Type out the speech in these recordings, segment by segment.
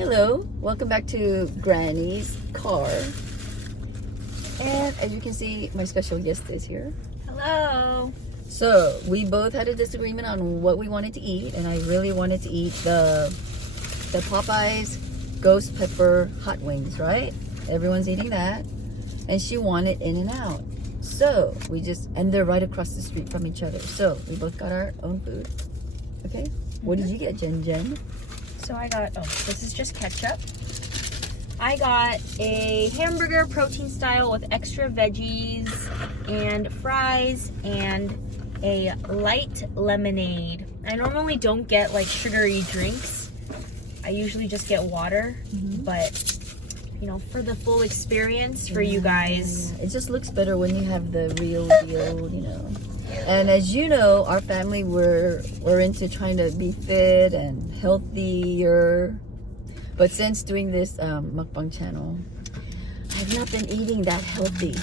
Hello, welcome back to Granny's car. And as you can see, my special guest is here. Hello. So we both had a disagreement on what we wanted to eat, and I really wanted to eat the Popeye's ghost pepper hot wings, right? Everyone's eating that, and she wanted In-N-Out. So we and they're right across the street from each other. So we both got our own food. Okay. What did you get, Jen? So I got, this is just ketchup. I got a hamburger protein style with extra veggies and fries and a light lemonade. I normally don't get like sugary drinks. I usually just get water, but you know, for the full experience for you guys. It just looks better when you have the real deal, you know. And as you know, our family, we're into trying to be fit and healthier. But since doing this mukbang channel, I've not been eating that healthy.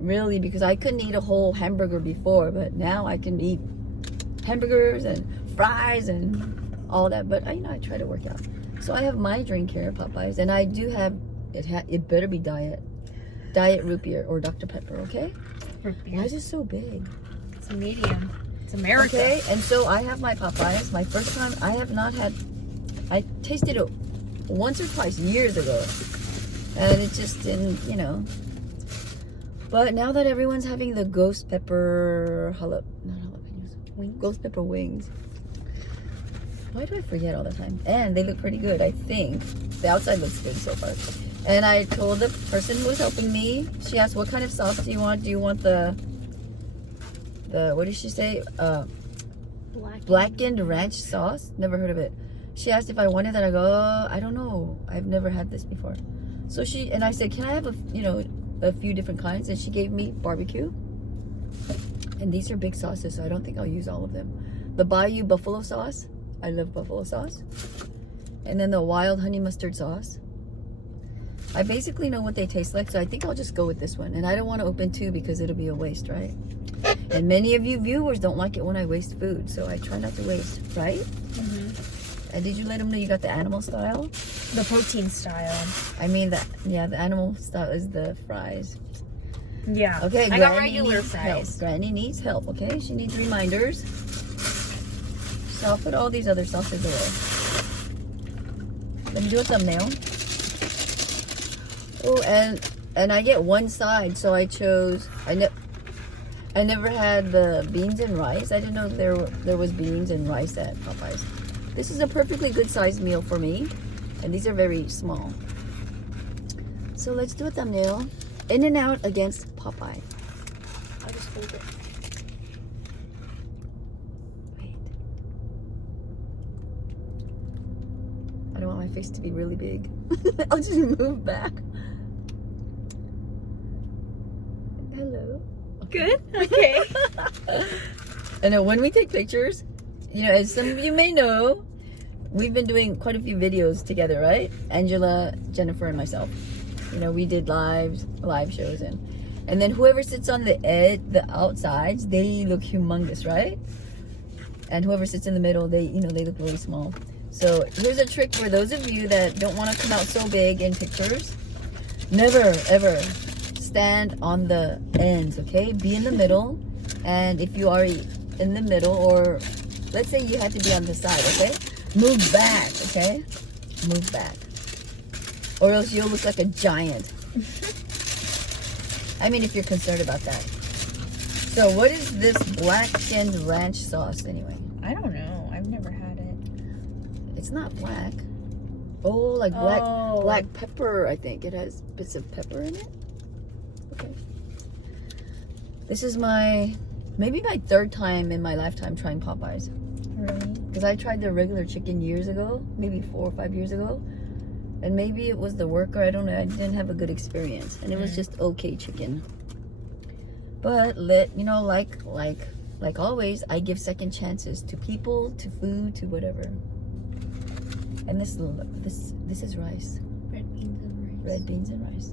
Really, because I couldn't eat a whole hamburger before, but now I can eat hamburgers and fries and all that. But I try to work out. So I have my drink here, Popeye's, and I do have it better be diet root beer or Dr. Pepper, okay? Root beer. Why is it so big? It's a medium. It's America. Okay, and so I have my Popeye's. My first time, I tasted it once or twice years ago, and it just didn't, you know. But now that everyone's having the ghost pepper ghost pepper wings. Why do I forget all the time? And they look pretty good, I think. The outside looks good so far. And I told the person who was helping me, she asked, what kind of sauce do you want? Do you want the what did she say? Blackened ranch sauce? Never heard of it. She asked if I wanted that. I go, I don't know. I've never had this before. So I said, can I have a few different kinds? And she gave me barbecue. And these are big sauces, so I don't think I'll use all of them. The Bayou buffalo sauce. I love buffalo sauce. And then the wild honey mustard sauce. I basically know what they taste like, so I think I'll just go with this one. And I don't want to open two because it'll be a waste, right? And many of you viewers don't like it when I waste food, so I try not to waste, right? And did you let them know you got the animal style? The protein style. I mean, the animal style is the fries. Yeah. Okay, I got regular fries. Help. Granny needs help, okay? She needs reminders. So I'll put all these other sauces away. Let me do a thumbnail. Oh, and I get one side, so I chose. I never had the beans and rice. I didn't know there was beans and rice at Popeye's. This is a perfectly good sized meal for me, and these are very small. So let's do a thumbnail. In-N-Out against Popeye. I'll just hold it. Wait. I don't want my face to be really big. I'll just move back. Hello. Good? Okay. And when we take pictures, you know, as some of you may know, we've been doing quite a few videos together, right? Angela, Jennifer, and myself. You know, we did live shows, and then whoever sits on the outsides, they look humongous, right? And whoever sits in the middle, they look really small. So here's a trick for those of you that don't want to come out so big in pictures. Never ever stand on the ends, okay? Be in the middle, and if you are in the middle, or let's say you had to be on the side, okay? Move back, okay? Move back. Or else you'll look like a giant. I mean, if you're concerned about that. So what is this blackened ranch sauce anyway? I don't know. I've never had it. It's not black. Oh, like black pepper, I think. It has bits of pepper in it. Okay. This is maybe my third time in my lifetime trying Popeye's. Really? Because I tried the regular chicken years ago, maybe 4 or 5 years ago. And maybe it was the worker, I don't know. I didn't have a good experience. And it was just okay chicken. But like always, I give second chances to people, to food, to whatever. And this is rice. Red beans and rice. Red beans and rice.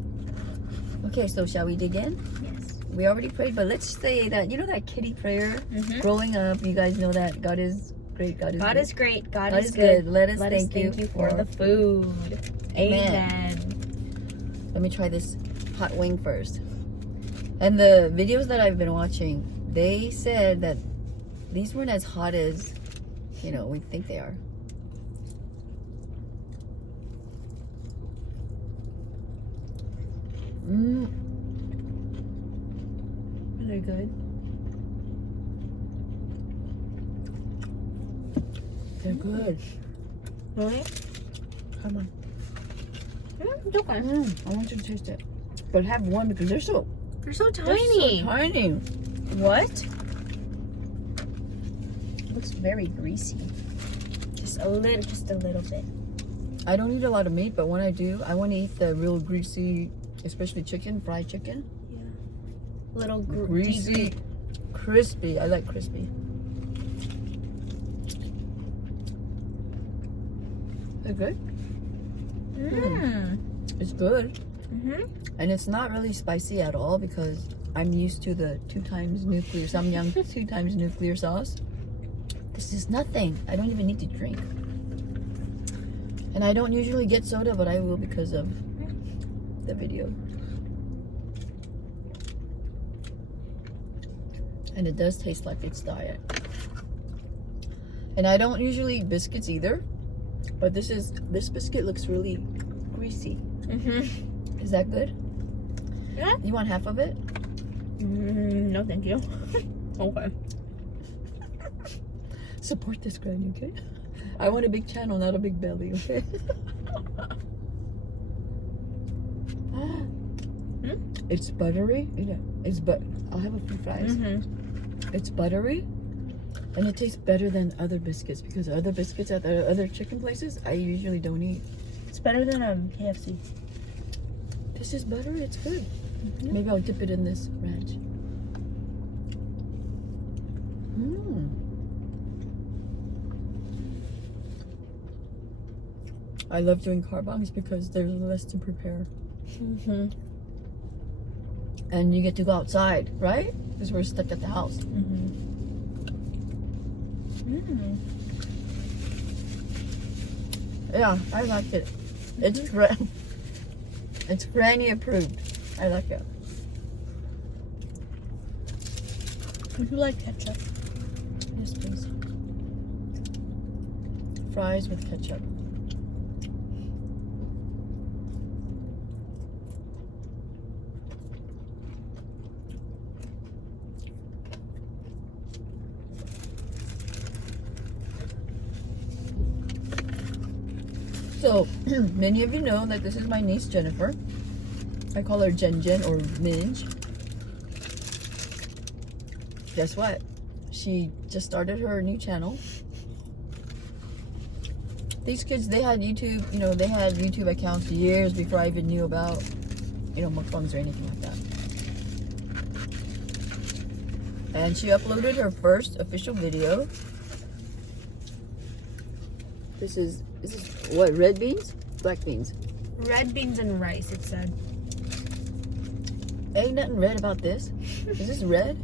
Okay, so shall we dig in? Yes. We already prayed, but let's say that, you know that kiddie prayer? Growing up, you guys know that God is great. God God good. is great. God God is is good. good. Let us Let thank us thank you for the food. Amen. Let me try this hot wing first. And the videos that I've been watching, they said that these weren't as hot as, you know, we think they are. Are they good? They're good. Really? Come on. It's okay. I want you to taste it. But have one because they're so They're so they're tiny. so tiny. What? Looks very greasy. Just a little bit. I don't eat a lot of meat, but when I do, I want to eat the real greasy, especially chicken, fried chicken. Yeah. Little Greasy, crispy. I like crispy. They're good. It's good. And it's not really spicy at all because I'm used to the 2 times nuclear, Samyang 2 times nuclear sauce. This is nothing. I don't even need to drink. And I don't usually get soda, but I will because of the video. And it does taste like it's diet. And I don't usually eat biscuits either, but this biscuit looks really greasy. Is that good? Yeah. You want half of it? No, thank you. Okay. Support this, Granny, okay? I want a big channel, not a big belly, okay? It's buttery. Yeah, I'll have a few fries. It's buttery, and it tastes better than other biscuits because other biscuits at the other chicken places I usually don't eat. It's better than KFC. This is buttery. It's good. Maybe I'll dip it in this ranch. I love doing carbongs because there's less to prepare. And you get to go outside, right? Because we're stuck at the house. Yeah, I like it. It's granny approved. I like it. Would you like ketchup? Yes, please. Fries with ketchup. So, many of you know that this is my niece Jennifer. I call her Jen Jen or Minge. Guess what? She just started her new channel. These kids, they had YouTube, you know, they had YouTube accounts years before I even knew about, you know, mukbangs or anything like that. And she uploaded her first official video. This is what, red beans? Black beans? Red beans and rice, it said. Ain't nothing red about this. Is this red?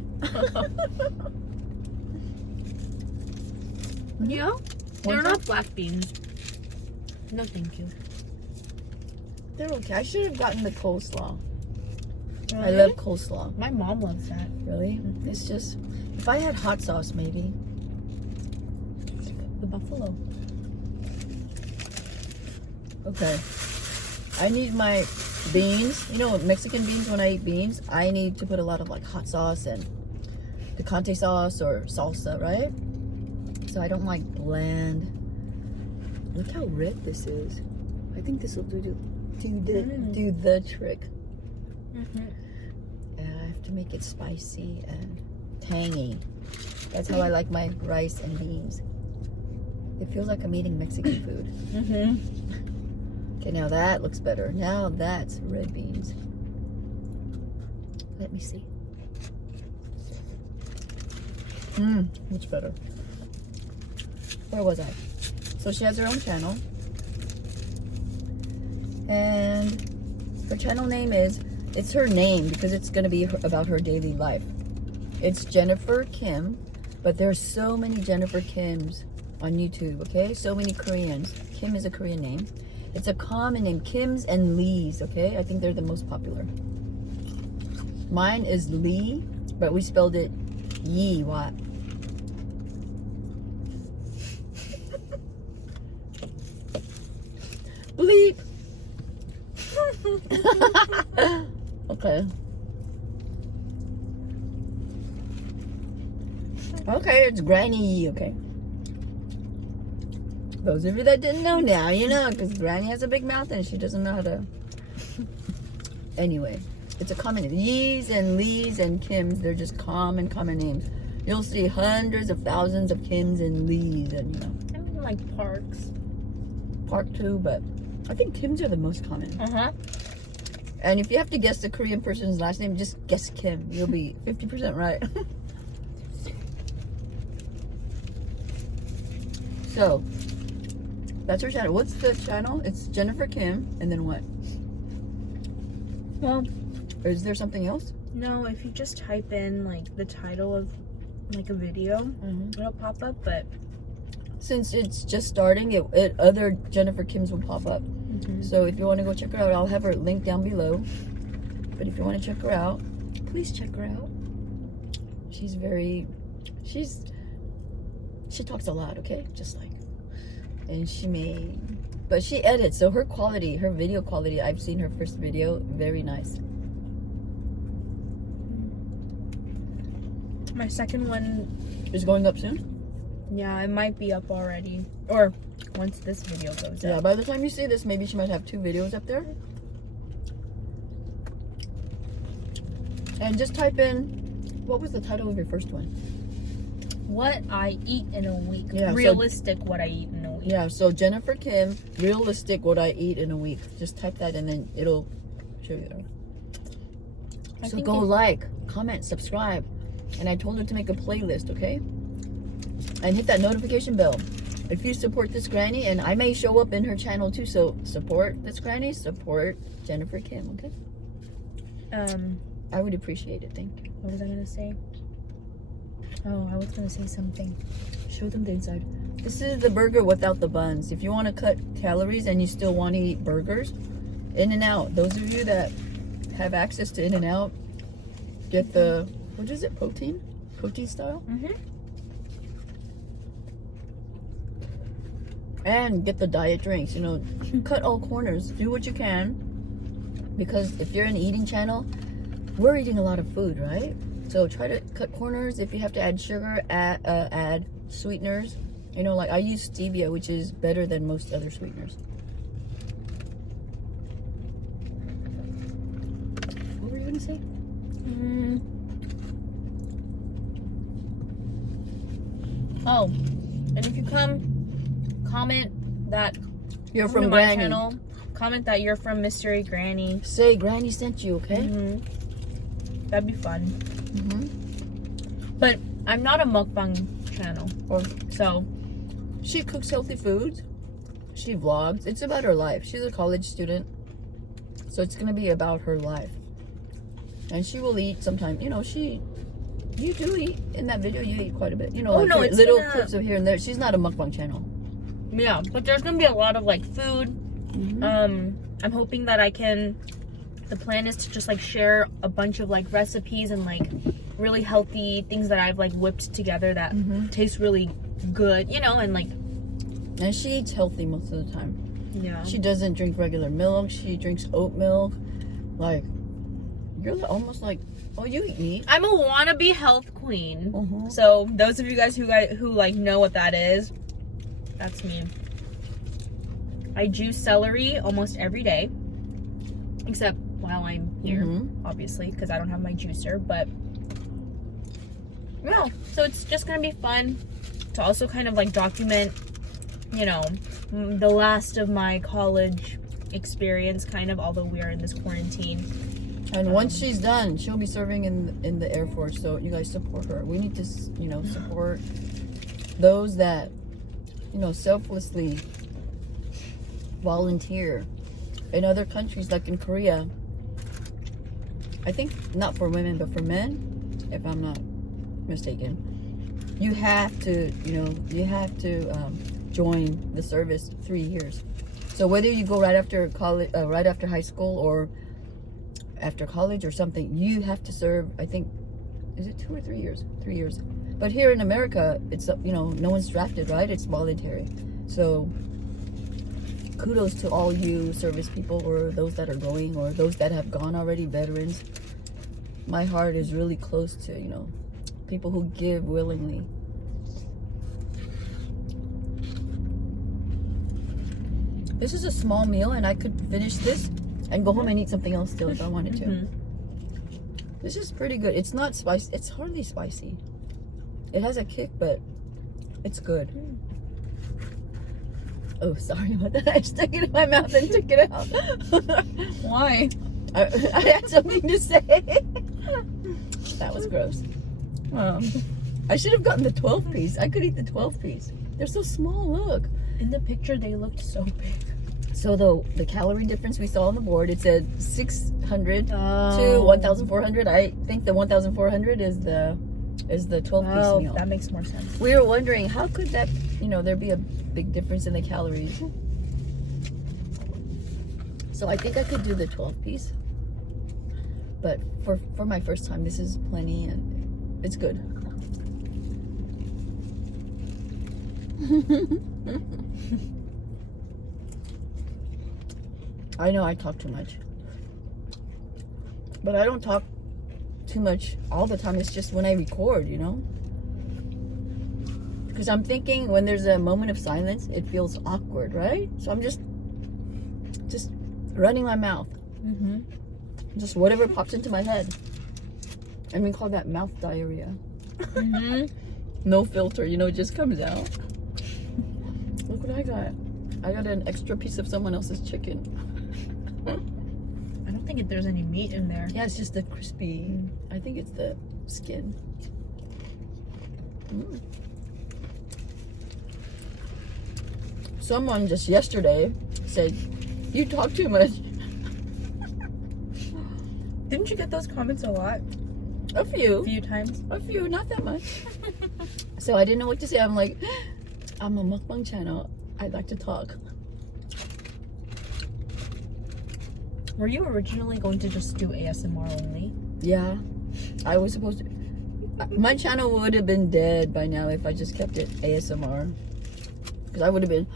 Yeah. They're not black beans. No, thank you. They're okay. I should have gotten the coleslaw. Really? I love coleslaw. My mom loves that. Really? It's just, if I had hot sauce, maybe. The buffalo. Okay. I need my beans. You know, Mexican beans, when I eat beans, I need to put a lot of like hot sauce and picante sauce or salsa, right? So I don't like bland. Look how red this is. I think this will do the trick. I have to make it spicy and tangy. That's how I like my rice and beans. It feels like I'm eating Mexican food. Okay, now that looks better. Now that's red beans. Let me see. Much better. Where was I? So she has her own channel. And her channel name is, it's her name because it's going to be about her daily life. It's Jennifer Kim, but there's so many Jennifer Kims on YouTube, okay? So many Koreans. Kim is a Korean name. It's a common name. Kim's and Lee's, okay? I think they're the most popular. Mine is Lee, but we spelled it Yee. What? Bleep. Okay. Okay, it's Granny, okay. Those of you that didn't know now, you know, because Granny has a big mouth and she doesn't know how to. Anyway, it's a common name. Yees and Lees and Kims, they're just common names. You'll see hundreds of thousands of Kims and Lees and, you know. I mean, like Parks. Park too, but I think Kims are the most common. And if you have to guess the Korean person's last name, just guess Kim. You'll be 50% right. So, that's her channel. What's the channel? It's Jennifer Kim, and then what? Well, or is there something else? no, if you just type in like the title of like a video, it'll pop up, but Since it's just starting, other Jennifer Kims will pop up. So if you want to go check her out, I'll have her link down below. But if you want to check her out, please check her out. She talks a lot, okay? Just like, and but she edits, so her video quality, I've seen her first video, very nice. my second one, Is going up soon? yeah, it might be up already. Or once this video goes Yeah, up. by the time you see this, maybe she might have 2 videos up there. And just type in, what was the title of your first one? What I eat in a week. Yeah, so- Realistic what I eat in a week. Yeah, so Jennifer Kim, realistic what I eat in a week. Just type that and then it'll show you. I So think go it- like, comment, subscribe. And I told her to make a playlist, okay? And hit that notification bell. If you support this granny, and I may show up in her channel too, so support this granny, support Jennifer Kim, okay? I would appreciate it, thank you. What was I gonna say? Oh, I was gonna say something. Show them the inside. This is the burger without the buns. If you want to cut calories and you still want to eat burgers, In-N-Out. Those of you that have access to In-N-Out, get the, what is it, protein style? And get the diet drinks, you know, cut all corners, do what you can, because if you're an eating channel, we're eating a lot of food, right? So try to cut corners. If you have to add sugar, add sweeteners. You know, like I use stevia, which is better than most other sweeteners. What were you gonna say? Oh, and if you comment that You're come from to my Granny. channel, comment that you're from Mystery Granny. Say Granny sent you, okay? That'd be fun. But I'm not a mukbang channel, so She cooks healthy foods. She vlogs. It's about her life. She's a college student. So it's going to be about her life. And she will eat sometime. You know, you do eat. In that video, you eat quite a bit. You know, Oh, like no, here- it's little gonna- clips of here and there. She's not a mukbang channel. yeah. But there's gonna be a lot of like food. I'm hoping that the plan is to just like share a bunch of like recipes and like really healthy things that I've like whipped together that taste really good, you know, and like, And she eats healthy most of the time. yeah. She doesn't drink regular milk. She drinks oat milk. Like, you're almost like, oh, you eat meat. I'm a wannabe health queen. So those of you guys who like know what that is, that's me. I juice celery almost every day, except while I'm here, obviously, because I don't have my juicer. But yeah, so it's just gonna be fun to also kind of like document, you know, the last of my college experience, kind of, although we are in this quarantine. And once she's done, she'll be serving in the Air Force. So you guys support her. We need to, you know, support those that, you know, selflessly volunteer in other countries, like in Korea. I think not for women, but for men, if I'm not mistaken. you have to, join the service 3 years. So whether you go right after college, right after high school, or after college or something, you have to serve, I think, is it 2 or 3 years? 3 years. But here in America, it's, no one's drafted, right? It's voluntary. So kudos to all you service people, or those that are going, or those that have gone already, veterans. My heart is really close to, people who give willingly. This is a small meal, and I could finish this and go home and eat something else still if I wanted to. This is pretty good. It's not spicy. It's hardly spicy. It has a kick, but it's good. Oh, sorry about that. I stuck it in my mouth and took it out. Why? I had something to say. That was gross. I should have gotten the 12 piece. I could eat the 12 piece. They're so small, look. In the picture, they looked so big. So the calorie difference we saw on the board, it said 600 to 1,400. I think the 1,400 is the 12 piece meal. That makes more sense. We were wondering, how could that, there be a big difference in the calories? So I think I could do the 12 piece. But for my first time, this is plenty, and it's good. I know I talk too much, but I don't talk too much all the time. It's just when I record, because I'm thinking when there's a moment of silence, it feels awkward, right? So I'm just running my mouth, just whatever pops into my head, and we call that mouth diarrhea. No filter, it just comes out. Look what I got. I got an extra piece of someone else's chicken. I don't think there's any meat in there. Yeah, it's just the crispy. I think it's the skin. Someone just yesterday said, "You talk too much." Didn't you get those comments a lot? A few times. A few, not that much. So I didn't know what to say. I'm like, I'm a mukbang channel. I'd like to talk. Were you originally going to just do ASMR only? Yeah, I was supposed to. My channel would have been dead by now if I just kept it ASMR. Because I would have been.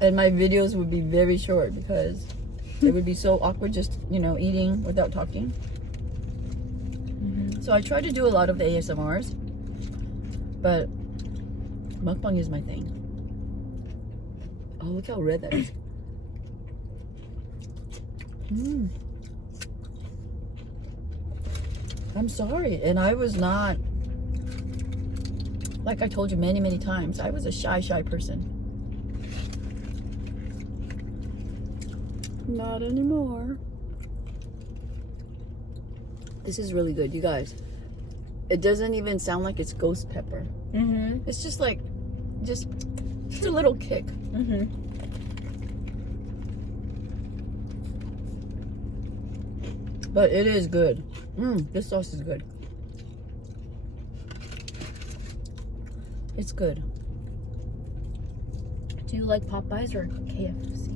And my videos would be very short because it would be so awkward just, eating without talking. So I try to do a lot of the ASMRs. But mukbang is my thing. Oh, look how red that is. I'm sorry, and I was not, like I told you many, many times, I was a shy person. Not anymore. This is really good, you guys. It doesn't even sound like it's ghost pepper. It's just like, just a little kick. But it is good. This sauce is good. It's good. Do you like Popeye's or KFC?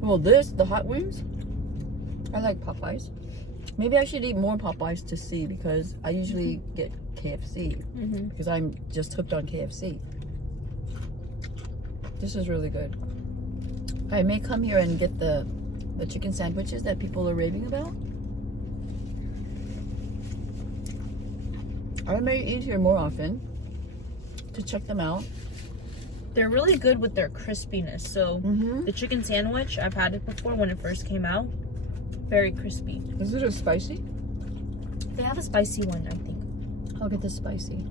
Well, the hot wings, I like Popeye's. Maybe I should eat more Popeye's to see, because I usually get KFC because I'm just hooked on KFC. This is really good. I may come here and get the chicken sandwiches that people are raving about. I may eat here more often to check them out. They're really good with their crispiness. So the chicken sandwich, I've had it before when it first came out. Very crispy. Is it a spicy? They have a spicy one, I think. I'll get the spicy.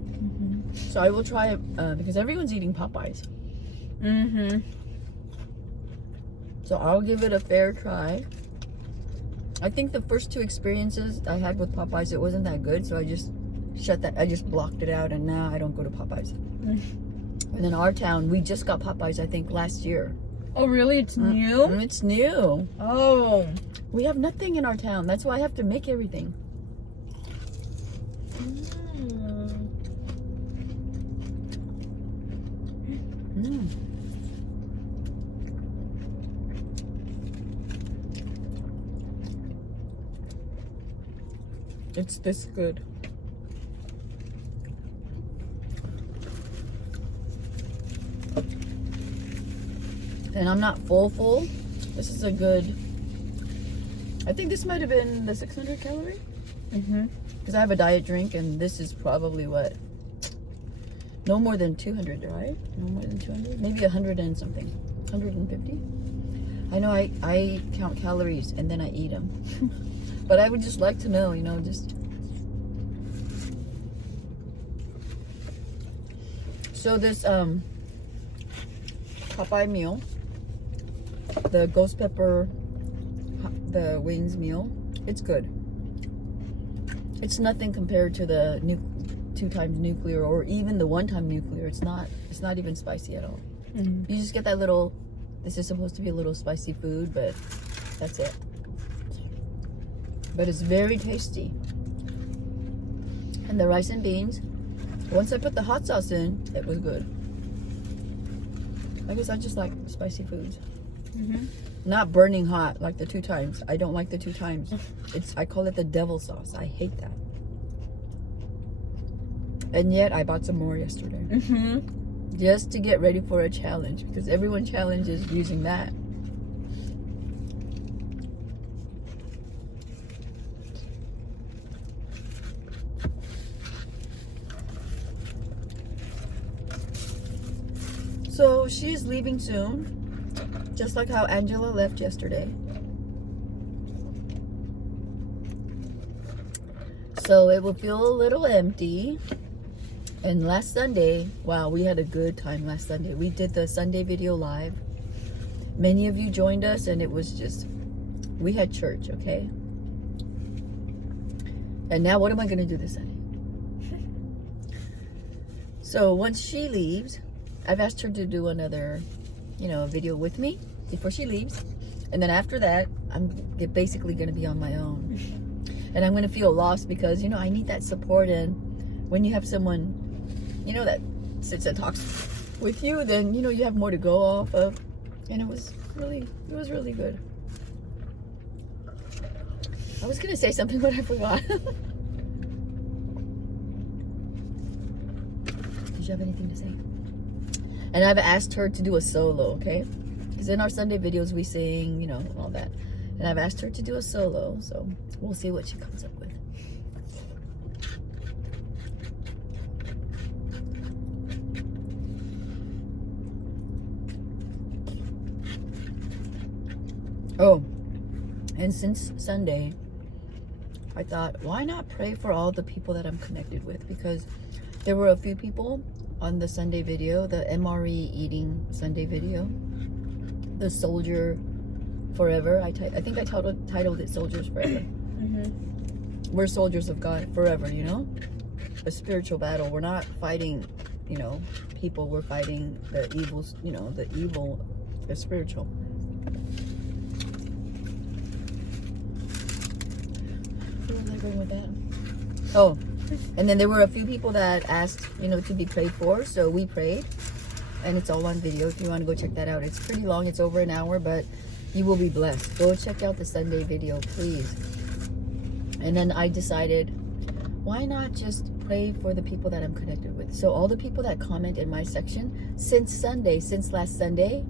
So I will try it because everyone's eating Popeye's. So I'll give it a fair try. I think the first 2 experiences I had with Popeye's, it wasn't that good, so I just I just blocked it out, and now I don't go to Popeye's. And in our town, we just got Popeye's, I think, last year. Oh, really? It's new? It's new. Oh. We have nothing in our town. That's why I have to make everything. Mm. It's this good. And I'm not full. This is a good, I think this might have been the 600 calorie. Because I have a diet drink, and this is probably what? No more than 200, right? No more than 200? Maybe 100 and something. 150? I know I count calories and then I eat them. But I would just like to know, you know, just. So this Popeye meal, the ghost pepper, the wings meal, it's good. It's nothing compared to the 2 times nuclear or even the 1 time nuclear. It's not even spicy at all. You just get that little, this is supposed to be a little spicy food, but that's it. But it's very tasty. And the rice and beans, once I put the hot sauce in, it was good. I guess I just like spicy foods. Not burning hot like the 2 times. I don't like the 2 times. I call it the devil sauce. I hate that. And yet I bought some more yesterday. Just to get ready for a challenge, because everyone challenges using that. So she's leaving soon. Just like how Angela left yesterday. So it will feel a little empty. And last Sunday, wow, we had a good time last Sunday. We did the Sunday video live. Many of you joined us, and it was just, we had church, okay? And now what am I going to do this Sunday? So once she leaves, I've asked her to do another, you know, video with me before she leaves. And then after that, I'm basically going to be on my own. And I'm going to feel lost because, you know, I need that support. And when you have someone, you know, that sits and talks with you, then, you know, you have more to go off of. And it was really good. I was going to say something, but I forgot. Did you have anything to say? And I've asked her to do a solo, okay? Because in our Sunday videos, we sing, you know, all that. And I've asked her to do a solo, so we'll see what she comes up with. Oh, and since Sunday, I thought, why not pray for all the people that I'm connected with? Because there were a few people on the Sunday video, the MRE eating Sunday video, the Soldier Forever. I think I titled it Soldiers Forever. We're soldiers of God forever, you know? A spiritual battle. We're not fighting, you know, people. We're fighting the evils, you know, the evil, the spiritual. Where was I going with that? Oh. And then there were a few people that asked, you know, to be prayed for. So we prayed. And it's all on video if you want to go check that out. It's pretty long. It's over an hour, but you will be blessed. Go check out the Sunday video, please. And then I decided, why not just pray for the people that I'm connected with? So all the people that comment in my section since last Sunday,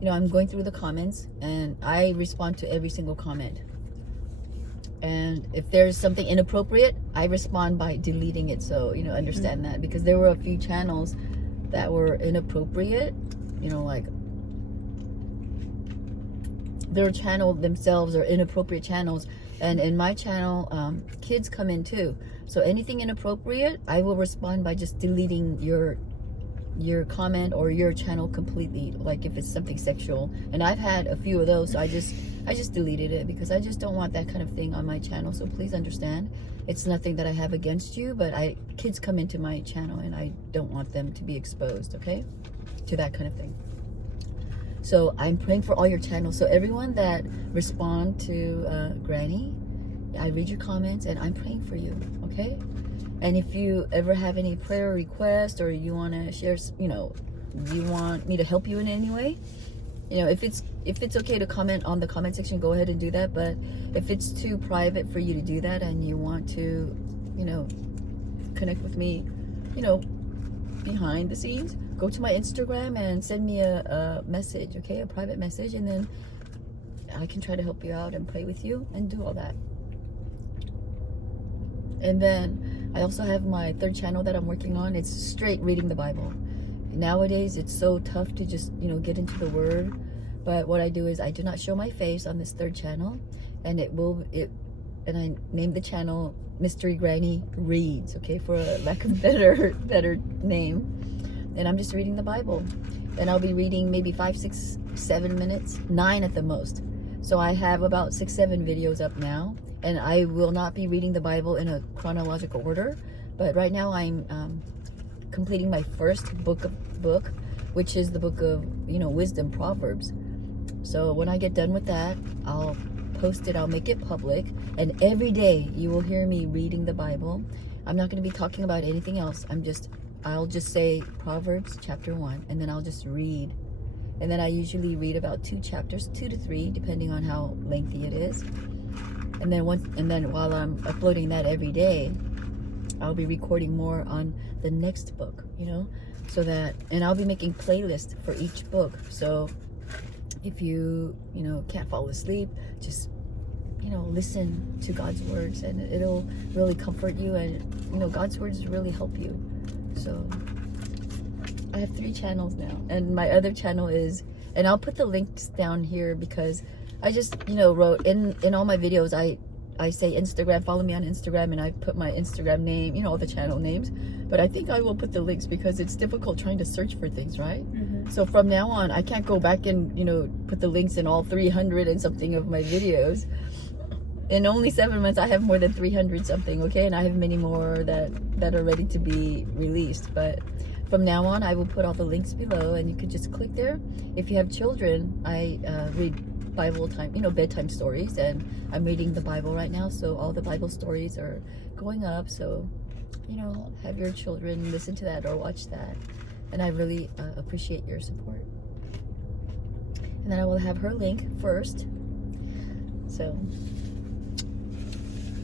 you know, I'm going through the comments and I respond to every single comment. And if there's something inappropriate, I respond by deleting it. So, you know, understand that. Because there were a few channels that were inappropriate. You know, like their channel themselves are inappropriate channels. And in my channel, kids come in too. So anything inappropriate, I will respond by just deleting your comment or your channel completely, like if it's something sexual. And I've had a few of those, so I just deleted it because I just don't want that kind of thing on my channel. So please understand, it's nothing that I have against you, but kids come into my channel and I don't want them to be exposed, okay, to that kind of thing. So I'm praying for all your channels. So everyone that respond to Granny, I read your comments and I'm praying for you, okay? And if you ever have any prayer requests or you want to share, you know, do you want me to help you in any way? You know, if it's okay to comment on the comment section, go ahead and do that. But if it's too private for you to do that and you want to, you know, connect with me, you know, behind the scenes, go to my Instagram and send me a message, okay? A private message, and then I can try to help you out and pray with you and do all that. And then I also have my third channel that I'm working on. It's straight reading the Bible. Nowadays, it's so tough to just, you know, get into the Word. But what I do is I do not show my face on this third channel, and and I named the channel Mysterygrannyeats, okay, for a lack of better name. And I'm just reading the Bible, and I'll be reading maybe 5, 6, 7 minutes, 9 at the most. So I have about 6, 7 videos up now, and I will not be reading the Bible in a chronological order. But right now I'm completing my first book, which is the book of, you know, wisdom, Proverbs. So when I get done with that, I'll post it, I'll make it public, and every day you will hear me reading the Bible. I'm not going to be talking about anything else. I'll just say Proverbs chapter 1, and then I'll just read. And then I usually read about 2 chapters, 2 to 3, depending on how lengthy it is. And then while I'm uploading that every day, I'll be recording more on the next book, you know, and I'll be making playlists for each book. So if you know, can't fall asleep, just, you know, listen to God's words, and it'll really comfort you, and, you know, God's words really help you. So I have 3 channels now, and my other channel is, and I'll put the links down here, because I just, you know, wrote in all my videos, I say Instagram, follow me on Instagram, and I put my Instagram name, you know, all the channel names. But I think I will put the links, because it's difficult trying to search for things, right? Mm-hmm. So from now on, I can't go back and, you know, put the links in all 300 and something of my videos. In only 7 months, I have more than 300 something, okay? And I have many more that are ready to be released. But from now on, I will put all the links below, and you could just click there. If you have children, I read Bible time, you know, bedtime stories, and I'm reading the Bible right now, so all the Bible stories are going up. So, you know, have your children listen to that or watch that, and I really appreciate your support. And then I will have her link first. So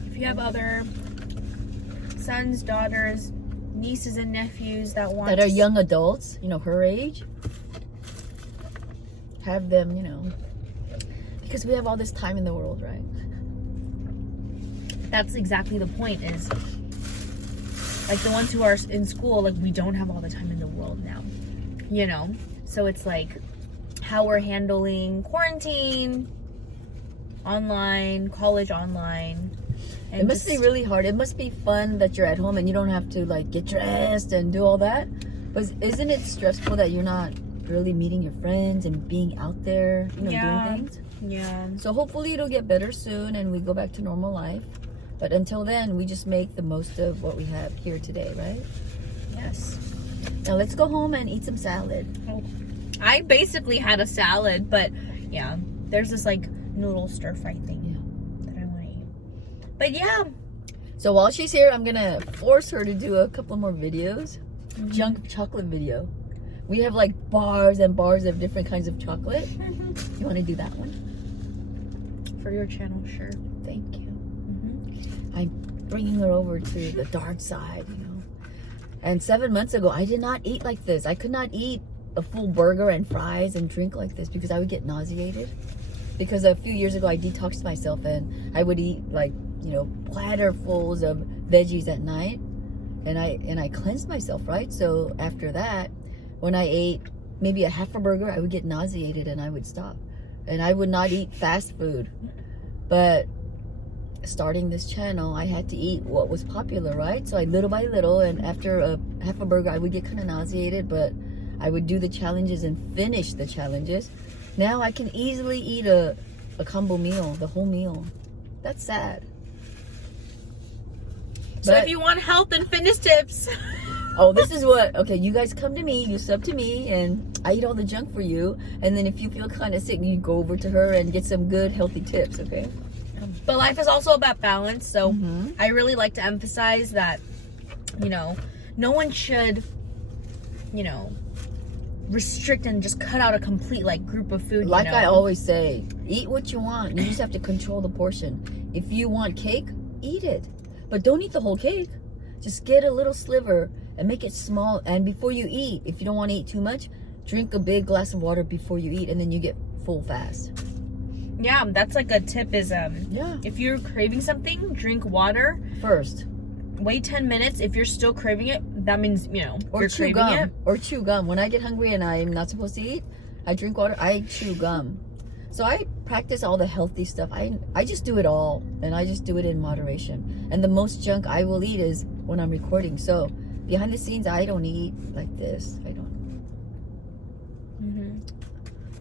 if you have other sons, daughters, nieces, and nephews that are young adults, you know, her age, have them, you know, because we have all this time in the world, right? That's exactly the point, is like the ones who are in school, like, we don't have all the time in the world now, you know? So it's like how we're handling quarantine, online, college online. And it must be really hard. It must be fun that you're at home and you don't have to, like, get dressed and do all that. But isn't it stressful that you're not really meeting your friends and being out there, you know, doing things? Yeah. So hopefully it'll get better soon and we go back to normal life. But until then, we just make the most of what we have here today, right? Yes. Now let's go home and eat some salad. Oh. I basically had a salad, but yeah, there's this like noodle stir fry thing that I want to eat. But yeah. So while she's here, I'm gonna force her to do a couple more videos. Mm-hmm. Junk chocolate video. We have like bars and bars of different kinds of chocolate. Mm-hmm. You want to do that one? For your channel, sure. Thank you. I'm bringing her over to the dark side, you know. And 7 months ago, I did not eat like this. I could not eat a full burger and fries and drink like this because I would get nauseated. Because a few years ago, I detoxed myself and I would eat, like, you know, platterfuls of veggies at night. And I cleansed myself, right? So after that, when I ate maybe a half a burger, I would get nauseated and I would stop. And I would not eat fast food. But starting this channel, I had to eat what was popular, right? So I little by little, and after a half a burger, I would get kind of nauseated, but I would do the challenges and finish the challenges. Now I can easily eat a combo meal, the whole meal. That's sad. So if you want health and fitness tips. Oh, this is what, okay, you guys come to me, you sub to me, and I eat all the junk for you. And then if you feel kind of sick, you go over to her and get some good, healthy tips, okay? But life is also about balance, so I really like to emphasize that, you know, no one should, you know, restrict and just cut out a complete like group of food. Like you know? I always say, eat what you want. You just have to control the portion. If you want cake, eat it. But don't eat the whole cake. Just get a little sliver and make it small. And before you eat, if you don't want to eat too much, drink a big glass of water before you eat, and then you get full fast. Yeah, that's like a tip is if you're craving something, drink water first. Wait 10 minutes. If you're still craving it, that means, you know, or you're chew craving gum. it. Or chew gum. When I get hungry and I'm not supposed to eat, I drink water, I chew gum. So I practice all the healthy stuff. I just do it all, and I just do it in moderation. And the most junk I will eat is when I'm recording. So behind the scenes, I don't eat like this. I don't.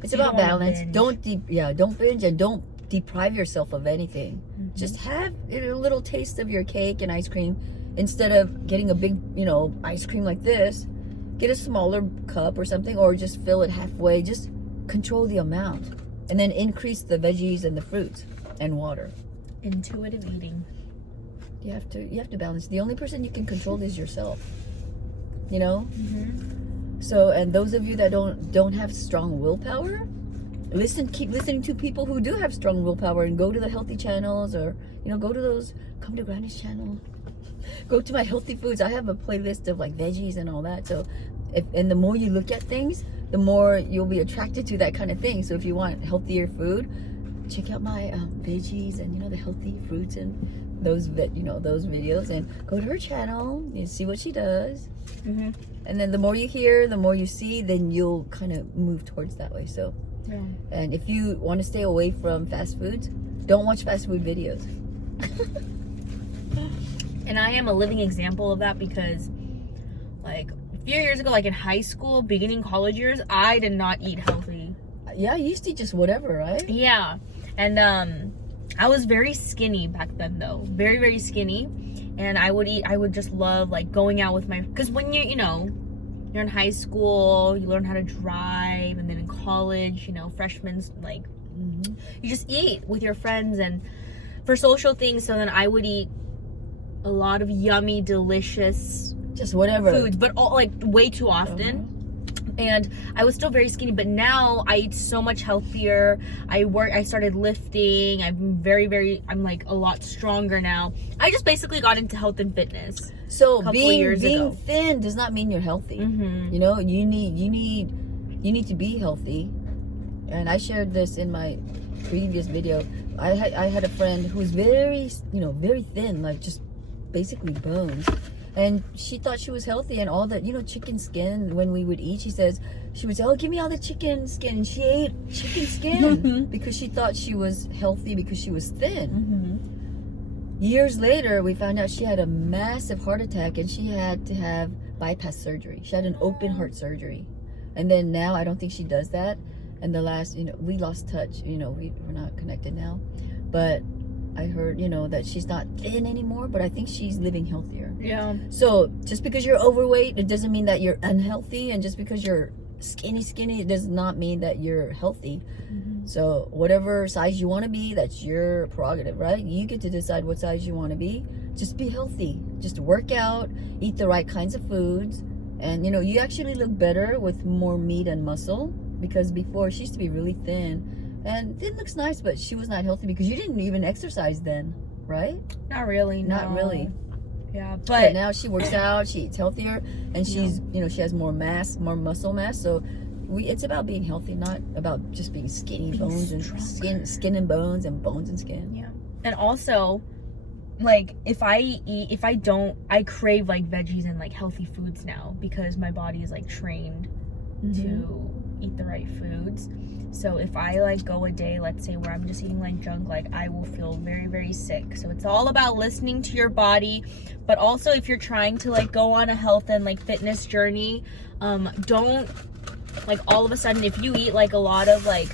It's about balance. Don't binge, and don't deprive yourself of anything. Just have a little taste of your cake and ice cream. Instead of getting a big, ice cream like this, get a smaller cup or something, or just fill it halfway. Just control the amount, and then increase the veggies and the fruits and water. Intuitive eating. You have to balance. The only person you can control is yourself. So, and those of you that don't have strong willpower, keep listening to people who do have strong willpower, and go to the healthy channels, or go to those. Come to Granny's channel. Go to my healthy foods. I have a playlist of like veggies and all that. So, and the more you look at things, the more you'll be attracted to that kind of thing. So if you want healthier food, check out my veggies and the healthy fruits and those videos, and go to her channel and see what she does. And then the more you hear, the more you see, then you'll kind of move towards that way. So, and if you want to stay away from fast foods, don't watch fast food videos. And I am a living example of that, because like a few years ago, like in high school, beginning college years, I did not eat healthy. Yeah, you used to just whatever, right? Yeah. And I was very skinny back then, though. Very, very skinny. And I would just love like going out with because when you're in high school, you learn how to drive, and then in college, freshmen's like, you just eat with your friends and for social things. So then I would eat a lot of yummy, delicious, just whatever foods, but all like way too often. And I was still very skinny, but now I eat so much healthier. I started lifting. I'm like a lot stronger now. I just basically got into health and fitness. So being thin does not mean you're healthy. You need to be healthy. And I shared this in my previous video. I had a friend who was very, very thin, like just basically bones. And she thought she was healthy, and all the, chicken skin, when we would eat, she would say, oh, give me all the chicken skin. And she ate chicken skin because she thought she was healthy because she was thin. Years later, we found out she had a massive heart attack, and she had to have bypass surgery. She had an open heart surgery. And then now, I don't think she does that. And the last, we lost touch. We're not connected now. But I heard, that she's not thin anymore, but I think she's living healthier. Yeah. So just because you're overweight, it doesn't mean that you're unhealthy. And just because you're skinny, it does not mean that you're healthy. So whatever size you want to be, that's your prerogative, right? You get to decide what size you want to be. Just be healthy. Just work out, eat the right kinds of foods. And, you actually look better with more meat and muscle, because before she used to be really thin. And it looks nice, but she was not healthy because you didn't even exercise then, right? Not really. No. Not really. Yeah, but now she works out, she eats healthier, and she's, she has more mass, more muscle mass. So it's about being healthy, not about just being skinny, bones and skin and bones and bones and skin. Yeah. And also, like I crave like veggies and like healthy foods now, because my body is like trained to eat the right foods. So if I like go a day, let's say, where I'm just eating like junk, like I will feel very, very sick. So it's all about listening to your body. But also, if you're trying to like go on a health and like fitness journey, don't like all of a sudden, if you eat like a lot of like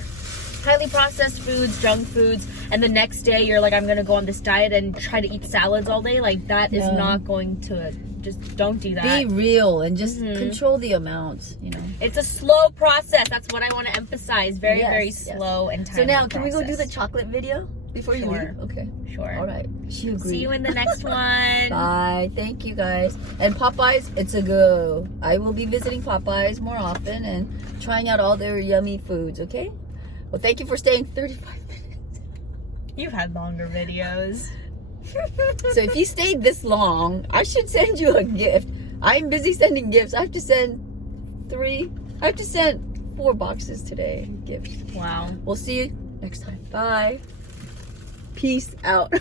highly processed foods, junk foods, and the next day you're like, I'm gonna go on this diet and try to eat salads all day, like that is not going to, just don't do that. Be real and just control the amounts, It's a slow process. That's what I want to emphasize. Very, very slow and timely. So now, can we go do the chocolate video? before you Sure. leave? Okay. Sure. All right. She agreed. See you in the next one. Bye. Thank you guys. And Popeye's, it's a go. I will be visiting Popeye's more often and trying out all their yummy foods, okay? Well, thank you for staying 35 minutes. You've had longer videos. So if you stayed this long, I should send you a gift. I'm busy sending gifts. I have to send 4 boxes today. Gifts. Wow. We'll see you next time. Bye. Peace out.